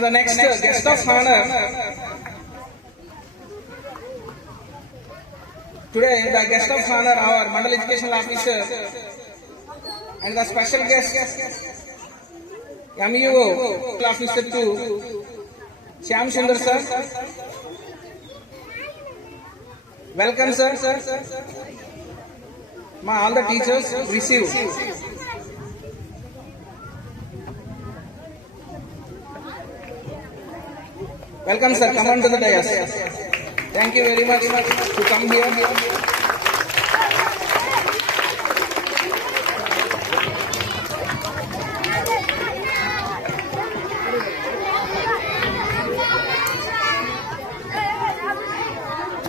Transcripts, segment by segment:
And the next guest of honor, today the guest of honor, our Mandal Educational Officer, and the special guest, MEO Officer to Shyam Sundar sir. Welcome sir. All the teachers receive. Welcome sir, come on to the dais. Thank you very much to come here.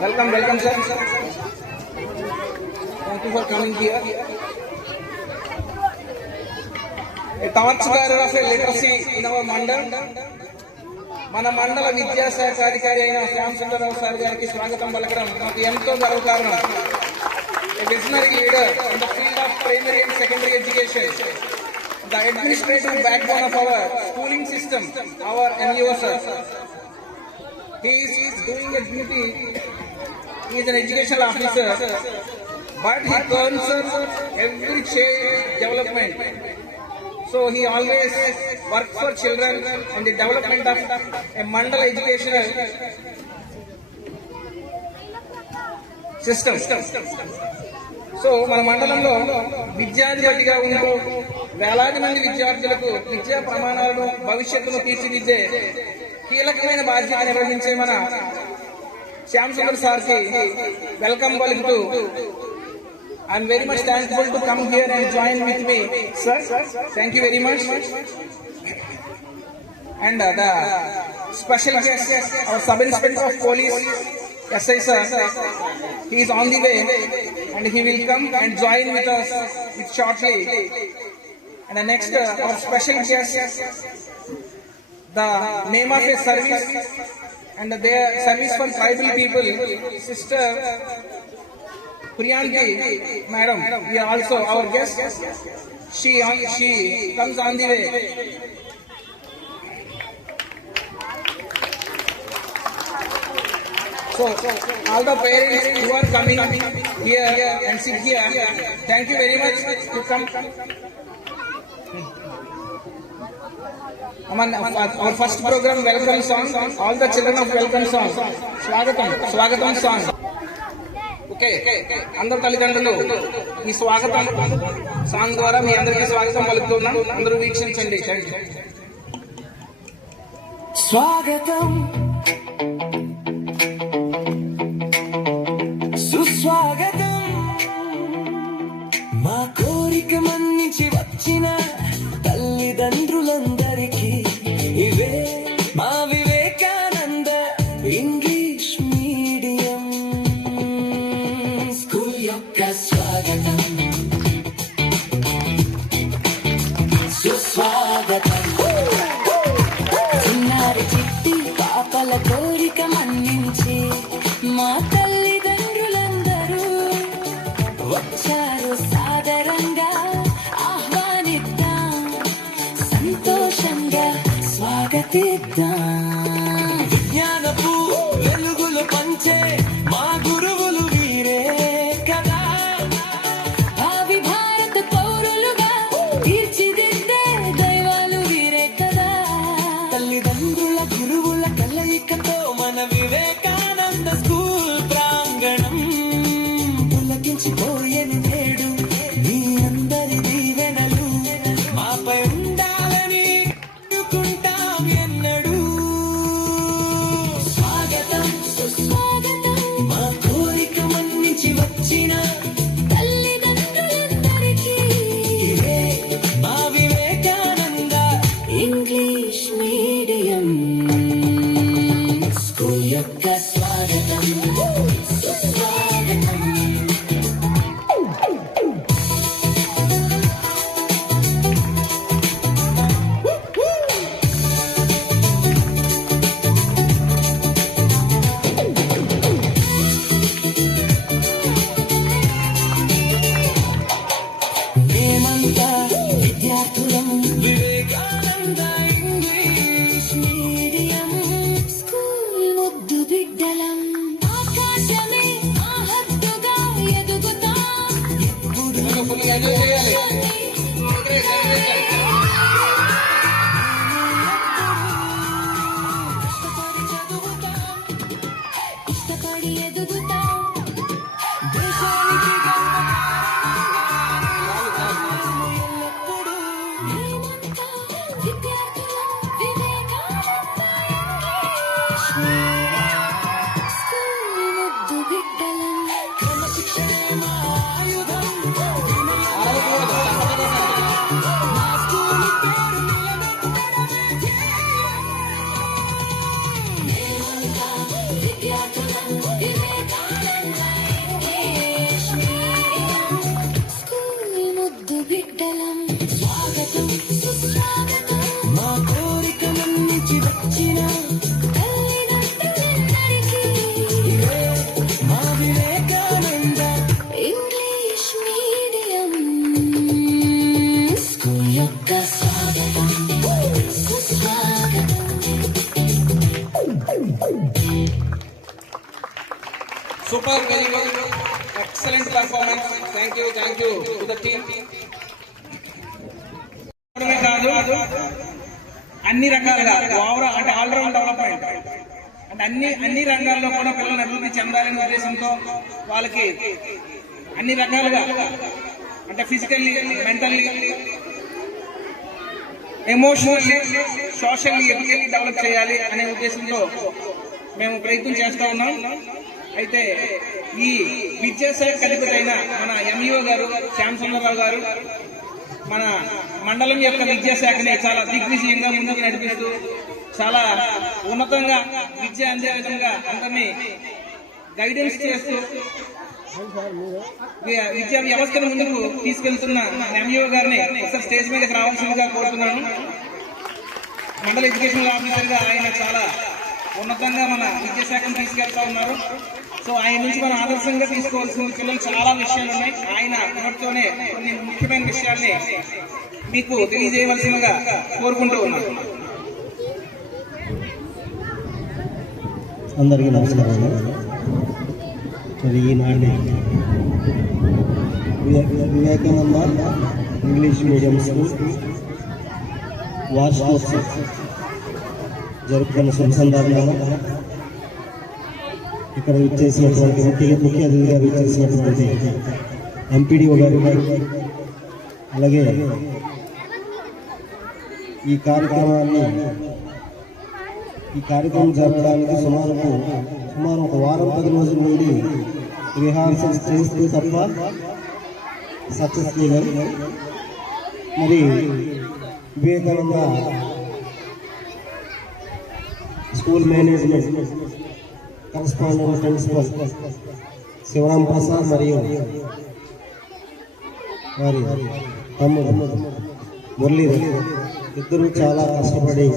Welcome sir. Thank you for coming here. A torchbearer of a literacy in our mandal. మన మండల విద్యాశాఖ అధికారి అయిన Shyam Sundara Rao sir గారికి స్వాగతం పలకడం మాకు ఎంతో గర్వకారణం. A visionary leader in the field of primary and secondary education, the administrative backbone of our schooling system, our MEO sir. He is doing a duty. He is an educational officer, but he concerns every child development. So he always works for children and the development of a mandal educational system. So మన మండలంలో విద్యాధిపతిగా ఉంటూ వేలాది మంది విద్యార్థులకు విద్యా ప్రమాణాలను భవిష్యత్తును తీర్చిదిద్దే కీలకమైన బాధ్యత నిర్వహించే మన శ్యామ్ సుందర్ సార్కి వెల్కమ్ పలుకుతూ I'm very much thankful to come here and join with me, sir. Thank you very much. And the special guest, our Sub-Inspector of Police, SI sir, he is on the way and he will come and join with us shortly. And the next, our special guest, the name of his service and their service for tribal people, Sister Priyanki madam, we are also our guest. She comes on the way. So all the parents who are coming here and sit here, thank you very much to come. Our first program, welcome song. All the children of welcome song. Swagatam song. Okay, అందరు తల్లిదండ్రులు ఈ స్వాగతం song ద్వారా మీ అందరికీ స్వాగతం పలుకుతున్నాం. అందరూ వీక్షించండి. స్వాగతం సుస్వాగతం, మా కోరిక మన్నించి వచ్చిన తల్లిదండ్రులందరికీ ఇవే మా వివేకానంద ఇంగ్లీష్ మీడియం స్కూల్ యొక్క స్వాగతం సుస్వాగతం. చిన్నారి చిట్టి పాపల కోరిక మన్నించి మా తల్లిదండ్రులందరూ వచ్చారు. సాదరంగా ఆహ్వానిద్దాం, సంతోషంగా స్వాగతిద్దాం. విజ్ఞానపు వెలుగులు పంచే మా గురువులు వీరే కదా, భావి భారత పౌరులుగా తీర్చిదిద్దే దైవాలు వీరే కదా. తల్లిదండ్రుల గురువుల కలయికతో మన వివేకానంద స్కూల్ ఎంజాయ్ చేయాలి. Okay, celebration. కష్టపడి ఎదుగుతాం దేశానికి ఎల్లప్పుడూ మేమంతా విద్యార్థులం స్కూల్ ముద్దు బిడ్డలం క్రమశిక్షణే మా ఆయుధం ఆడకూడదు, తప్పకుండా. మా స్కూల్ పేరు నిలబెట్టడమే మేమంతా విద్యార్థులం స్కూల్ ముద్దు బిడ్డలం స్వాగతం సుస్వాగతం మా కోరిక నుంచి వచ్చిన తల్లిదండ్రులందరికీ ఇదే మా వివేకానంద ఇంగ్లీష్ మీడియం స్కూల్ యొక్క స్వాగతం సుస్వాగతం. Super, very good, excellent performance. Thank you to the team. కాదు, అన్ని రకాలుగా ఓవరాల్ అంటే ఆల్రౌండ్ డెవలప్మెంట్ అంటే అన్ని రంగాల్లో కూడా పిల్లలు అభివృద్ధి చెందాలనే ఉద్దేశంతో వాళ్ళకి అన్ని రకాలుగా అంటే physically, mentally, emotionally, socially, ethically develop చేయాలి అనే ఉద్దేశంతో మేము ప్రయత్నం చేస్తూ ఉన్నాం. అయితే ఈ విద్యాశాఖ అధిపతి అయిన మన ఎంఈఓ గారు శ్యామసుందరరావు గారు మన మండలం యొక్క విద్యాశాఖని చాలా దిగ్విజయంగా ముందుకు నడిపిస్తూ చాలా ఉన్నతంగా విద్య అందే విధంగా అందరినీ గైడెన్స్ చేస్తూ విద్యా వ్యవస్థను ముందుకు తీసుకెళ్తున్న ఎంఈఓ గారిని ఒకసారి స్టేజ్ మీదకి రావాల్సిందిగా కోరుతున్నాను. మండల ఎడ్యుకేషన్ ఆఫీసర్ గా ఆయన చాలా ఉన్నతంగా మన విద్యాశాఖను తీసుకెళ్తా ఉన్నారు. సో ఆయన నుంచి మనం ఆదర్శంగా తీసుకోవాల్సిన పిల్లలు చాలా విషయాలు ఉన్నాయి. ఆయన నోటితోనే కొన్ని ముఖ్యమైన విషయాల్ని మీకు తెలియజేయవలసిందిగా కోరుకుంటూ ఉన్నాను. అందరికీ నమస్కారం. మరి ఈనాడు వివేకానంద ఇంగ్లీష్ మీడియం స్కూల్ వార్షికోత్సవం జరుపుకున్న శుభ సందర్భంగా ఇక్కడ విచ్చేసినటువంటి ముఖ్య అతిథిగా విచ్చేసినటువంటి ఎంపీడీఓ గారి అలాగే ఈ కార్యక్రమం జరగడానికి సుమారు ఒక వారం 10 రోజుల నుండి రిహార్సల్స్ చేస్తే తప్ప సక్సెస్ చేయలేదు. మరి Vivekananda school management correspondent principal Shivaram Prasad మరియు వారి తమ్ముడు మురళీ ఇద్దరు చాలా కష్టపడి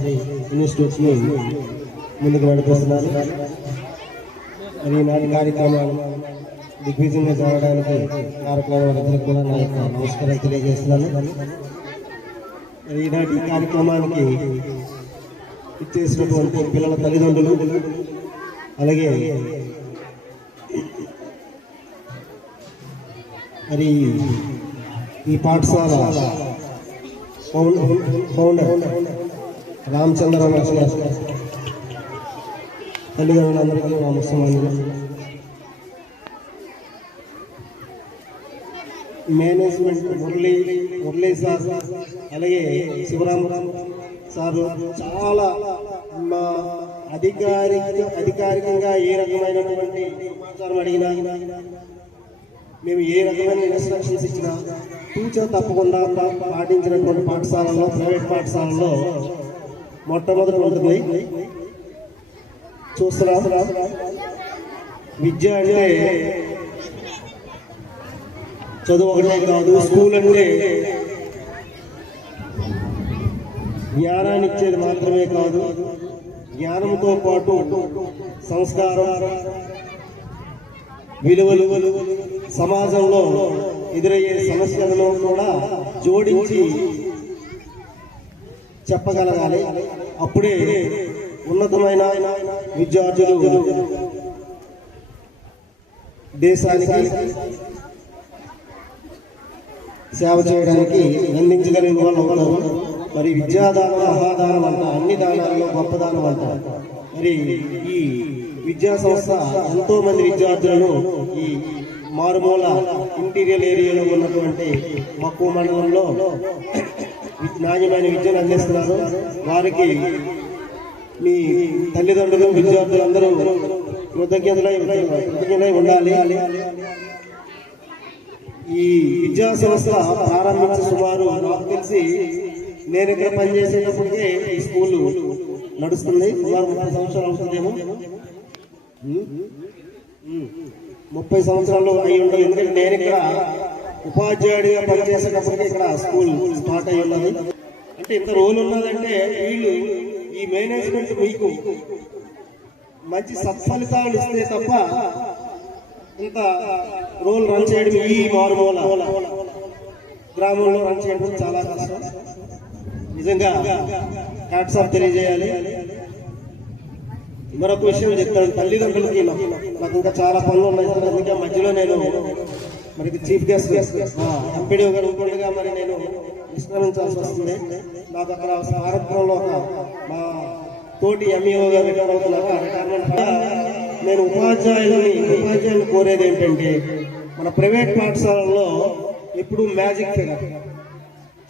ఇన్స్టిట్యూట్ని ముందుకు నడిపిస్తున్నారు. మరి ఈనాటి కార్యక్రమాలు దిగ్విజయంగా జరగడానికి కార్యక్రమాలందరికీ కూడా నా యొక్క నమస్కారం తెలియజేస్తున్నాను. మరి ఈనాటి కార్యక్రమానికి ఇచ్చేసినటువంటి పిల్లల తల్లిదండ్రులు అలాగే మరి ఈ పాఠశాల ఫౌండర్ రామచంద్రరావు తల్లిదండ్రులందరికీ నమస్కారం. మేనేజ్మెంట్ మురళీ సార్ అలాగే శివరామరావు సార్ చాలా మా అధికారికంగా ఏ రకమైనటువంటి సమాచారం అడిగినా మేము ఏ రకమైన ఇన్స్ట్రక్షన్స్ ఇచ్చినా టీచర్ తప్పకుండా పాటించినటువంటి పాఠశాలలో ప్రైవేట్ పాఠశాలలో మొట్టమొదటి ఉంటుంది. చూస్తున్నా విద్య అంటే చదువు ఒకటే కాదు, స్కూల్ అంటే జ్ఞానాన్ని ఇచ్చేది మాత్రమే కాదు, జ్ఞానంతో పాటు సంస్కారం, విలువలు, సమాజంలో ఎదురయ్యే సమస్యలను కూడా జోడించి చెప్పగలగాలి. అప్పుడే ఉన్నతమైన విద్యార్థులు దేశానికి సేవ చేయడానికి అందించగలిగిన వాళ్ళు అవుతారు. మరి విద్యాదానం మహాదానం అంట, అన్ని దానాల్లో గొప్ప దానం అంట. మరి ఈ విద్యా సంస్థ ఎంతో మంది విద్యార్థులను ఈ మారుమూల ఇంటీరియర్ ఏరియాలో ఉన్నటువంటి మక్కువ మండలంలో నాణ్యమైన విద్యను అందిస్తున్నారు. వారికి మీ తల్లిదండ్రులు విద్యార్థులందరూ కృతజ్ఞతలై ఉండాలి. ఈ విద్యా సంస్థ ప్రారంభించి సుమారు నాకు తెలిసి నేను ఇక్కడ పనిచేసేటప్పటికే ఈ స్కూల్ నడుస్తుంది. సుమారు 30 సంవత్సరాలు అవుతుందేమో, 30 సంవత్సరాలు అయి ఉండదు. ఎందుకంటే నేను ఇక్కడ ఉపాధ్యాయుడిగా పనిచేసేటప్పటికే ఇక్కడ స్కూల్ స్టార్ట్ అయి ఉన్నది. అంటే ఇంత రోల్ ఉన్నదంటే వీళ్ళు ఈ మేనేజ్మెంట్ మీకు మంచి సత్ఫలితాలు ఇస్తే తప్ప ఇంత రోల్ రన్ చేయడం ఈ మారుమూల గ్రామంలో రన్ చేయడం చాలా కష్టం. నిజంగా హ్యాట్స్ ఆఫ్ తెలియజేయాలి. మరొక విషయం చెప్తాను, తల్లిదండ్రులకి నాకు ఇంకా చాలా పనులు ఉన్నాయి. అందుకే మధ్యలో నేను మరి చీఫ్ గెస్ట్ ఎంపీడీ గారు ఉంటుండగా మరి నేను విశ్రమించాల్సి వస్తుంది. నాకు అక్కడ కార్యక్రమంలో మా తోటి ఎంఈఓ గారు రిటైర్ అవుతున్నారు. రిటైర్మెంట్ నేను ఉపాధ్యాయులను కోరేది ఏంటంటే, మన ప్రైవేట్ పాఠశాలల్లో ఎప్పుడు మ్యాజిక్ ఫిగర్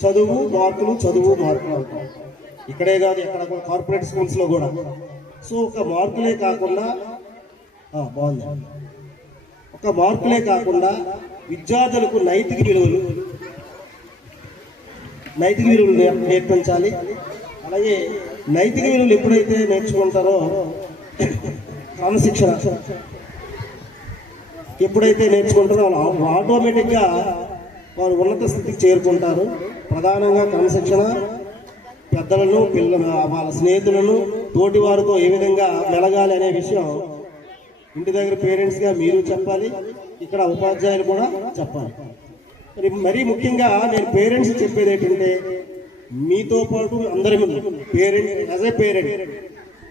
చదువు మార్కులు ఇక్కడే కాదు, ఎక్కడ కార్పొరేట్ స్కూల్స్ లో కూడా. సో ఒక మార్కులే కాకుండా విద్యార్థులకు నైతిక విలువలు నేర్పించాలి. అలాగే నైతిక విలువలు ఎప్పుడైతే నేర్చుకుంటారో, క్రమశిక్షణ ఎప్పుడైతే నేర్చుకుంటారో వాళ్ళు ఆటోమేటిక్గా వారు ఉన్నత స్థితికి చేరుకుంటారు. ప్రధానంగా క్రమశిక్షణ, పెద్దలను వాళ్ళ స్నేహితులను తోటి వారితో ఏ విధంగా మెలగాలి అనే విషయం ఇంటి దగ్గర పేరెంట్స్గా మీరు చెప్పాలి, ఇక్కడ ఉపాధ్యాయులు కూడా చెప్పాలి. మరీ ముఖ్యంగా నేను పేరెంట్స్ చెప్పేది ఏంటంటే, మీతో పాటు అందరి యాజ్ ఏ పేరెంట్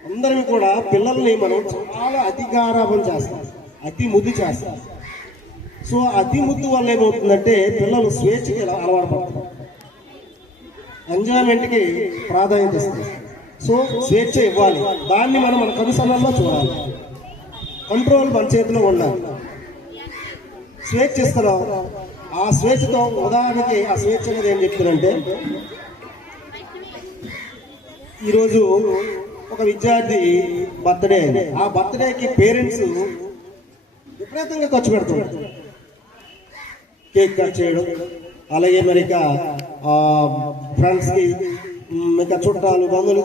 అందరం కూడా పిల్లల్ని మనం చాలా అతిగారాభం చేస్తాం, అతి ముద్దు చేస్తాం. సో అతి ముద్దు వల్ల ఏమవుతుందంటే పిల్లలు స్వేచ్ఛకి అలవాటు పడతారు, ఎంజాయ్మెంట్కి ప్రాధాన్యత ఇస్తుంది. సో స్వేచ్ఛ ఇవ్వాలి, దాన్ని మనం మన కనుసన్నల్లో చూడాలి. కంట్రోల్ మన చేతిలో ఉండాలి. స్వేచ్ఛ ఇస్తున్నాం, ఆ స్వేచ్ఛతో ఉదాహరణకి ఆ స్వేచ్ఛ అనేది ఏం చెప్తున్నారంటే, ఈరోజు ఒక విద్యార్థి బర్త్డే అయింది. ఆ బర్త్డేకి పేరెంట్స్ విపరీతంగా ఖర్చు పెడుతున్నారు. కేక్ కట్ చేయడం, అలాగే మరి ఇక ఫ్రెండ్స్కి ఇక చుట్టాలు బంధువులు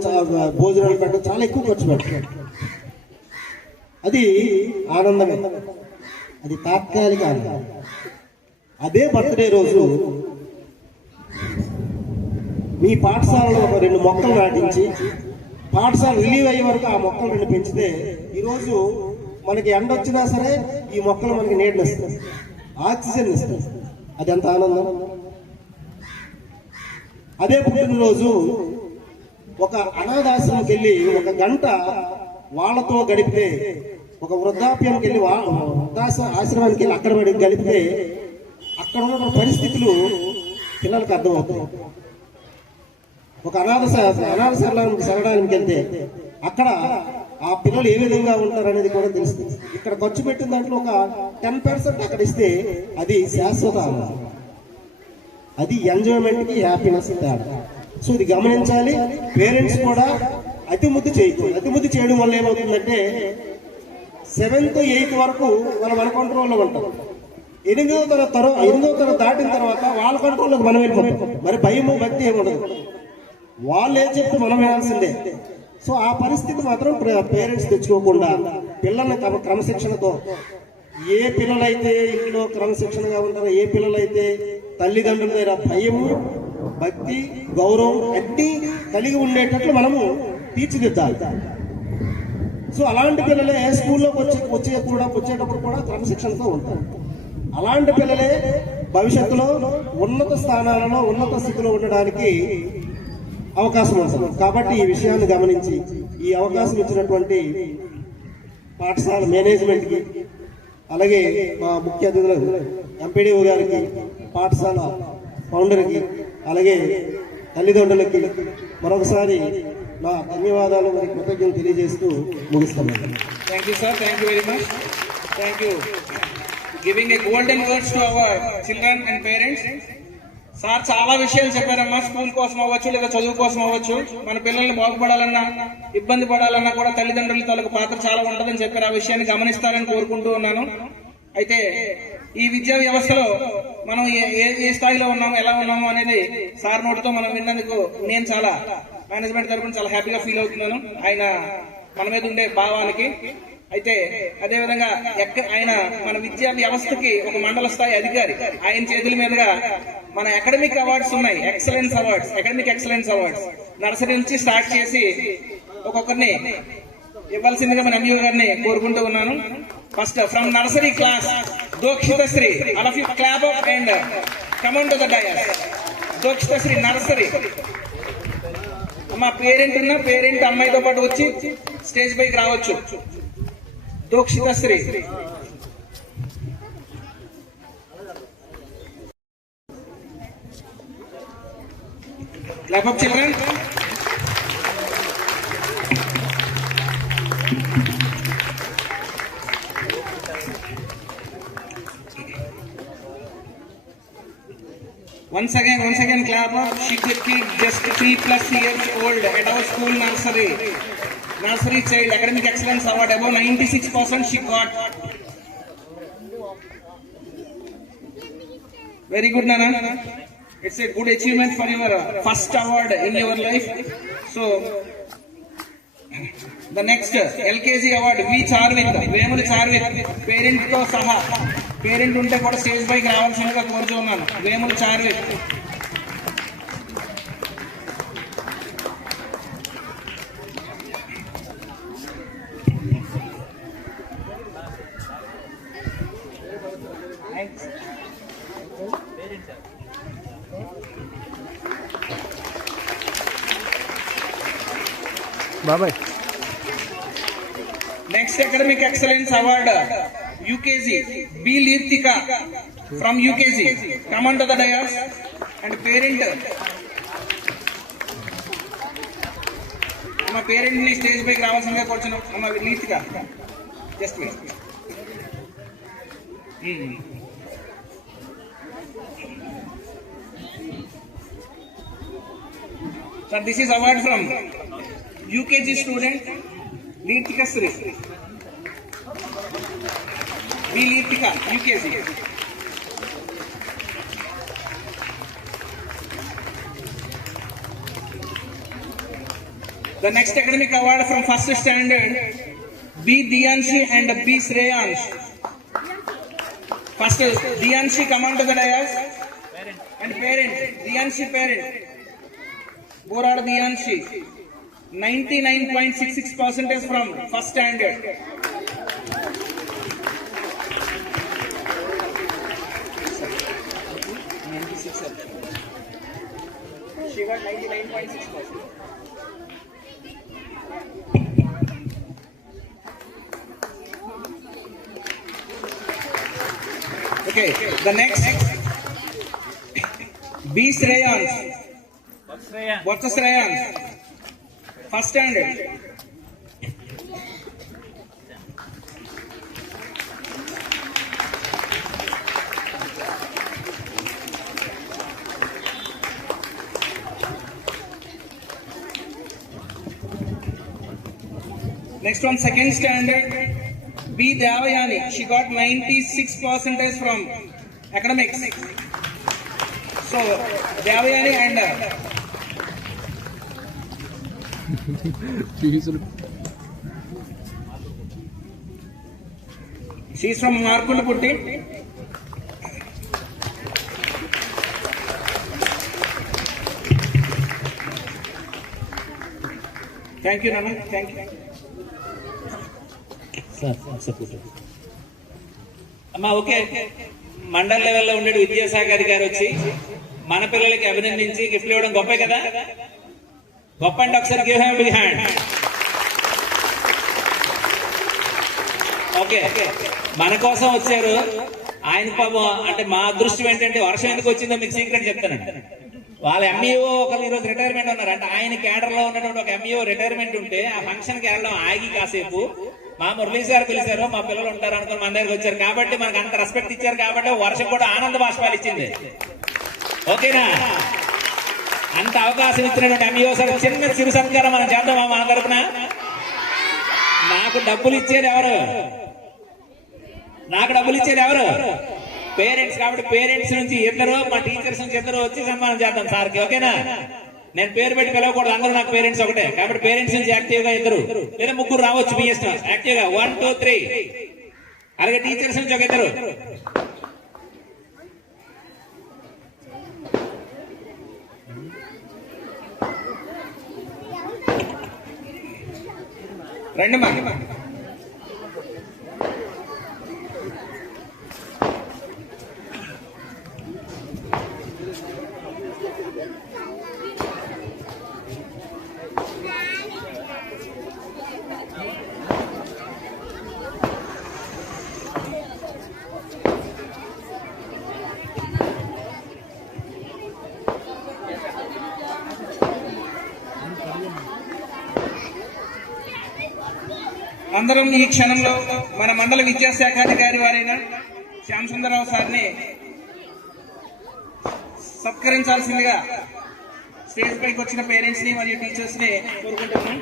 భోజనాలు పెట్టడం, చాలా ఎక్కువ ఖర్చు పెడుతున్నారు. అది ఆనందమే, అది తాత్కాలిక ఆనందం. అదే బర్త్డే రోజు మీ పాఠశాలలో ఒక 2 మొక్కలు నాటించి పాఠశాల రిలీవ్ అయ్యే వరకు ఆ మొక్కలు 2 పెంచితే, ఈరోజు మనకి ఎండ వచ్చినా సరే ఈ మొక్కలు మనకి నీడని ఇస్తాయి, ఆక్సిజన్ ఇస్తాయి. అది ఎంత ఆనందం. అదే పుట్టినరోజు ఒక అనాథాశ్రమంకి వెళ్ళి 1 గంట వాళ్ళతో గడిపితే, ఒక వృద్ధాప్యానికి వెళ్ళి ఆశ్రమానికి వెళ్ళి అక్కడ గడిపితే, అక్కడ ఉన్న పరిస్థితులు పిల్లలకు అర్థమవుతాయి. ఒక అనాథ శరణానికి వెళ్తే అక్కడ ఆ పిల్లలు ఏ విధంగా ఉంటారు అనేది కూడా తెలుస్తుంది. ఇక్కడ ఖర్చు పెట్టిన దాంట్లో ఒక 10% అక్కడ ఇస్తే అది శాశ్వత ఆనందం, అది ఎంజాయ్మెంట్కి హ్యాపీనెస్ తేడా. సో ఇది గమనించాలి. పేరెంట్స్ కూడా అతి ముద్దు చేయకూడదు. అతి ముద్దు చేయడం వల్ల ఏమవుతుందంటే 7th 8th వరకు మనం మన కంట్రోల్లో ఉంటాం. 8వ తరగతి దాటిన తర్వాత వాళ్ళ కంట్రోల్లోకి మనం వెళ్ళిపోతాం. మరి భయము భక్తి ఏముండదు, వాళ్ళు ఏం చెప్తే మనం వినాల్సిందే. సో ఆ పరిస్థితి మాత్రం పేరెంట్స్ తెచ్చుకోకుండా పిల్లల్ని క్రమశిక్షణతో, ఏ పిల్లలైతే ఇంట్లో క్రమశిక్షణగా ఉంటారో, ఏ పిల్లలైతే తల్లిదండ్రుల దగ్గర భయము భక్తి గౌరవం అన్నీ కలిగి ఉండేటట్లు మనము తీర్చిదిద్దాలి. సో అలాంటి పిల్లలే స్కూల్లోకి వచ్చేటప్పుడు కూడా క్రమశిక్షణతో ఉంటారు. అలాంటి పిల్లలే భవిష్యత్తులో ఉన్నత స్థానాలలో ఉన్నత స్థితిలో ఉండడానికి అవకాశం ఉంటుంది. కాబట్టి ఈ విషయాన్ని గమనించి ఈ అవకాశం ఇచ్చినటువంటి పాఠశాల మేనేజ్మెంట్కి, అలాగే మా ముఖ్య అతిథులకు ఎంపీడీఓ గారికి, పాఠశాల ఫౌండర్కి అలాగే తల్లిదండ్రులకి మరొకసారి నా ధన్యవాదాలు మరియు కృతజ్ఞతలు తెలియజేస్తూ ముగిస్తున్నాను. Thank you, sir. Thank you very much. Thank you. Giving a golden words to our children and parents. Sir చాలా విషయాలు చెప్పారమ్మా. స్కూల్ కోసం అవ్వచ్చు లేదా చదువు కోసం అవ్వచ్చు, మన పిల్లల్ని బాగుపడాలన్నా ఇబ్బంది పడాలన్నా కూడా తల్లిదండ్రుల తాలూకు పాత్ర చాలా ఉంటుందని చెప్పారు. ఆ విషయాన్ని గమనిస్తారని కోరుకుంటూ ఉన్నాను. అయితే ఈ విద్యా వ్యవస్థలో మనం ఏ స్థాయిలో ఉన్నాము, ఎలా ఉన్నాము అనేది సార్ నోటితో మనం విన్నందుకు నేను చాలా మేనేజ్మెంట్ తరఫున చాలా హ్యాపీగా ఫీల్ అవుతున్నాను ఆయన మన మీద ఉండే భావానికి. అయితే అదేవిధంగా ఆయన మన విద్యా వ్యవస్థకి ఒక మండల స్థాయి అధికారి. ఆయన చేతుల మీదుగా మన అకాడమిక్ అవార్డ్స్ ఉన్నాయి, excellence awards, academic excellence awards nursery నుంచి స్టార్ట్ చేసి ఒక్కొక్కరిని ఇవ్వాల్సిందిగా మన ఎంఈఓ గారిని కోరుకుంటూ ఉన్నాను. First from nursery class Dokshithasri, all of you clap up and come on to the dais. Dokshithasri nursery అమ్మ, పేరెంట్ ఉన్న పేరెంట్ అమ్మాయితో పాటు వచ్చి స్టేజ్ పైకి రావచ్చు. దోక్షితశ్రీ. Clap up, children. Once again clap up. She could be just 3+ years old at our school nursery child academic excellence award above 96% she got. Very good, Nana. It's a good achievement for your first award in your life. So the next LKG award V Charvik, Vemuli Charvik, parent to saha, parent unte kuda stage payiki రావాల్సిందిగా కోరుతున్నాను. వేముల చార్విక్. బాబాయ్. Next academic excellence award UKG B Leetika from UKG. Come on to the dais and parent. మా parent ని stage పైకి రావాల్సిందిగా కోరుచున్నాం. అమ్మ Lithika, just wait. Sir, this is award from UKG student Leetika Sri. B Leetika, UKG. The next academic award from first standard B Dianshi and B Shreyansh. First Dianshi, come on to the dais. And parent, Dianshi parent. Borad Dianshi. 99.66% from first standard. She got 99.6%. Okay, the next B Shreyansh. What's the Shreyansh? First standard. Next one, second standard. B Devayani. She got 96% from academics. So Devayani and she is from Markulaputti. Thank you, Nana. Thank you. అమ్మా okay, mandal లెవెల్లో ఉండే విద్యాశాఖ అధికారి వచ్చి మన పిల్లలకి అభినందించి గిఫ్ట్లు ఇవ్వడం గొప్పే కదా. గొప్ప అంటే ఒకసారి give him big hand. Okay, మన కోసం వచ్చారు. ఆయన పాపం అంటే మా అదృష్టం ఏంటంటే వర్షం ఎందుకు వచ్చిందో మీకు సీక్రెట్ చెప్తానండి. వాళ్ళ ఎంఈఓ ఒకరు ఈరోజు రిటైర్మెంట్ ఉన్నారు. అంటే ఆయన క్యాడర్ లో ఉన్నటువంటి ఒక ఎంఈఓ రిటైర్మెంట్ ఉంటే ఆ ఫంక్షన్ కి వెళ్ళడం ఆగి కాసేపు మా మురళీ సార్ పిలిచారు, మా పిల్లలు ఉంటారు అనుకుని మన దగ్గరికి వచ్చారు కాబట్టి మనకు అంత రెస్పెక్ట్ ఇచ్చారు కాబట్టి వర్షం కూడా ఆనంద బాష్పాలు ఇచ్చింది. ఓకేనా? అంత అవకాశం ఇచ్చినటువంటి ఎంఈఓ సార్ చిన్న చిరు సత్కారం మనం చేద్దామా మన తరపున? నాకు డబ్బులు ఇచ్చేది ఎవరు? పేరెంట్స్. కాబట్టి పేరెంట్స్ నుంచి ఇద్దరు, మా టీచర్స్ నుంచి ఇద్దరు వచ్చి సన్మానం చేద్దాం సార్కి. ఓకేనా? నేను పేరు పెట్టి పిలవకూడదు, అందరూ నాకు పేరెంట్స్ ఒకటే. కాబట్టి పేరెంట్స్ నుంచి యాక్టివ్ గా ఇద్దరు లేదా ముగ్గురు రావచ్చు మీ ఇష్టం. యాక్టివ్ గా 1 2 3. అలాగే టీచర్స్ నుంచి ఒక ఇద్దరు. రండి మా. అందరం ఈ క్షణంలో మన మండల విద్యాశాఖాధికారి వారైన శ్యామ్ సుందరరావు సార్ని సత్కరించాల్సిందిగా స్టేజ్ పైకి వచ్చిన పేరెంట్స్ ని మరియు టీచర్స్ ని కోరుకుంటున్నాం.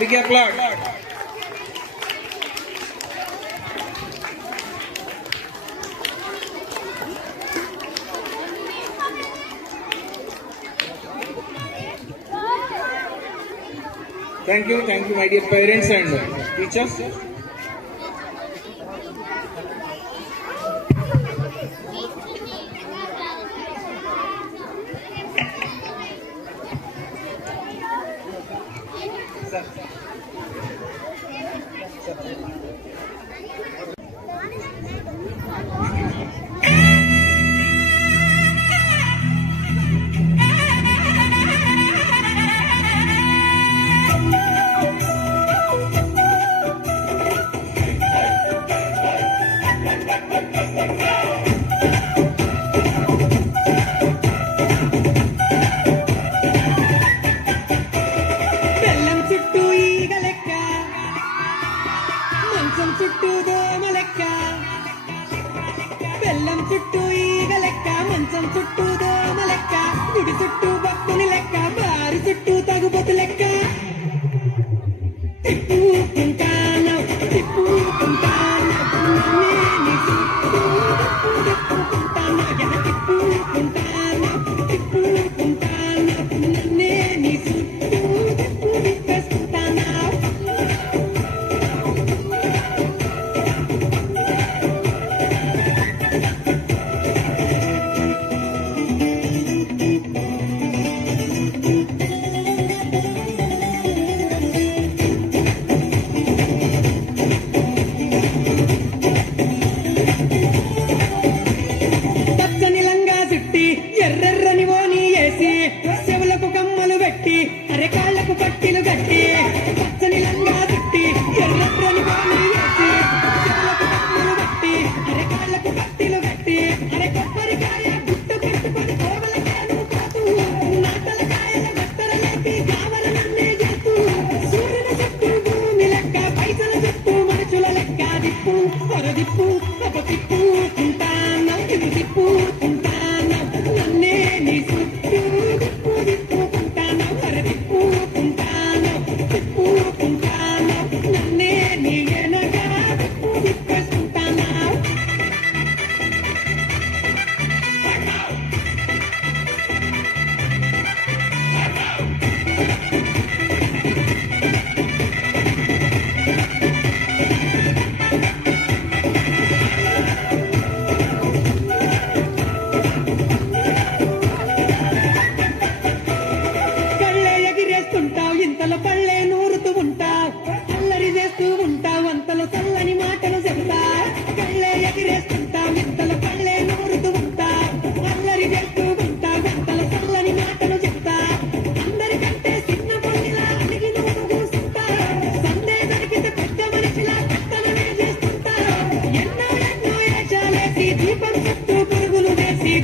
Big applause. Thank you, my dear parents and teachers. బెల్లం చుట్టూ ఈగ లెక్క, మంచం చుట్టూ దోమ లెక్క, గుడి చుట్టూ భక్తుని లెక్క, బారి చుట్టూ తగుబొతు లెక్క. తిప్పుకుంటాను తిప్పుకుంటాను నేను చుట్టూ తిప్పుకుంటాను ఎన తిప్పుకుంటాను తిప్పుకుంటాను నేను చుట్టూ తిప్పేసుకుంటాను. పచ్చని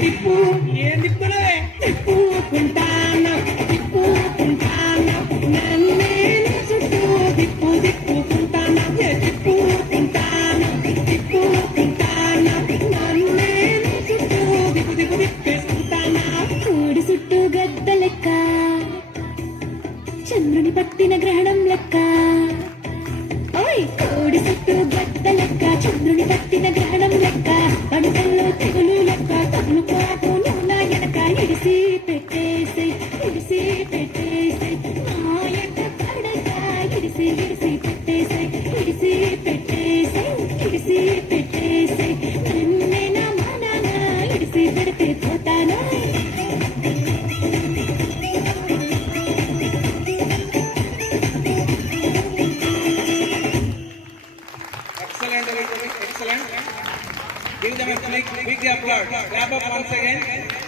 తిప్పు ఏం తిప్పుతున్నావే తిప్పుకుంటాను తిప్పుకుంటాను నన్నే చుట్టూ తిప్పుకుంటాను తిప్పుకుంటాను తిప్పుకుంటాను నన్నే చుట్టూ తిప్పేసుకుంటాను కోడి చుట్టూ గద్ద లెక్క చంద్రుని పట్టిన గ్రహణం లెక్క ఓయ్ కోడి చుట్టూ గద్ద లెక్క చంద్రుని పట్టిన గ్రహణం లెక్క పంటల్లో తెగులు లెక్క తగులు పాపు నా ఎనక ఇడిసి పెట్టేసి మాయట పడక ఇడిసి పెట్టేసి నన్నే నా మానాన ఇడిసి పెడితే పోతాను Excellent. Give them a big applause. Clap up once again.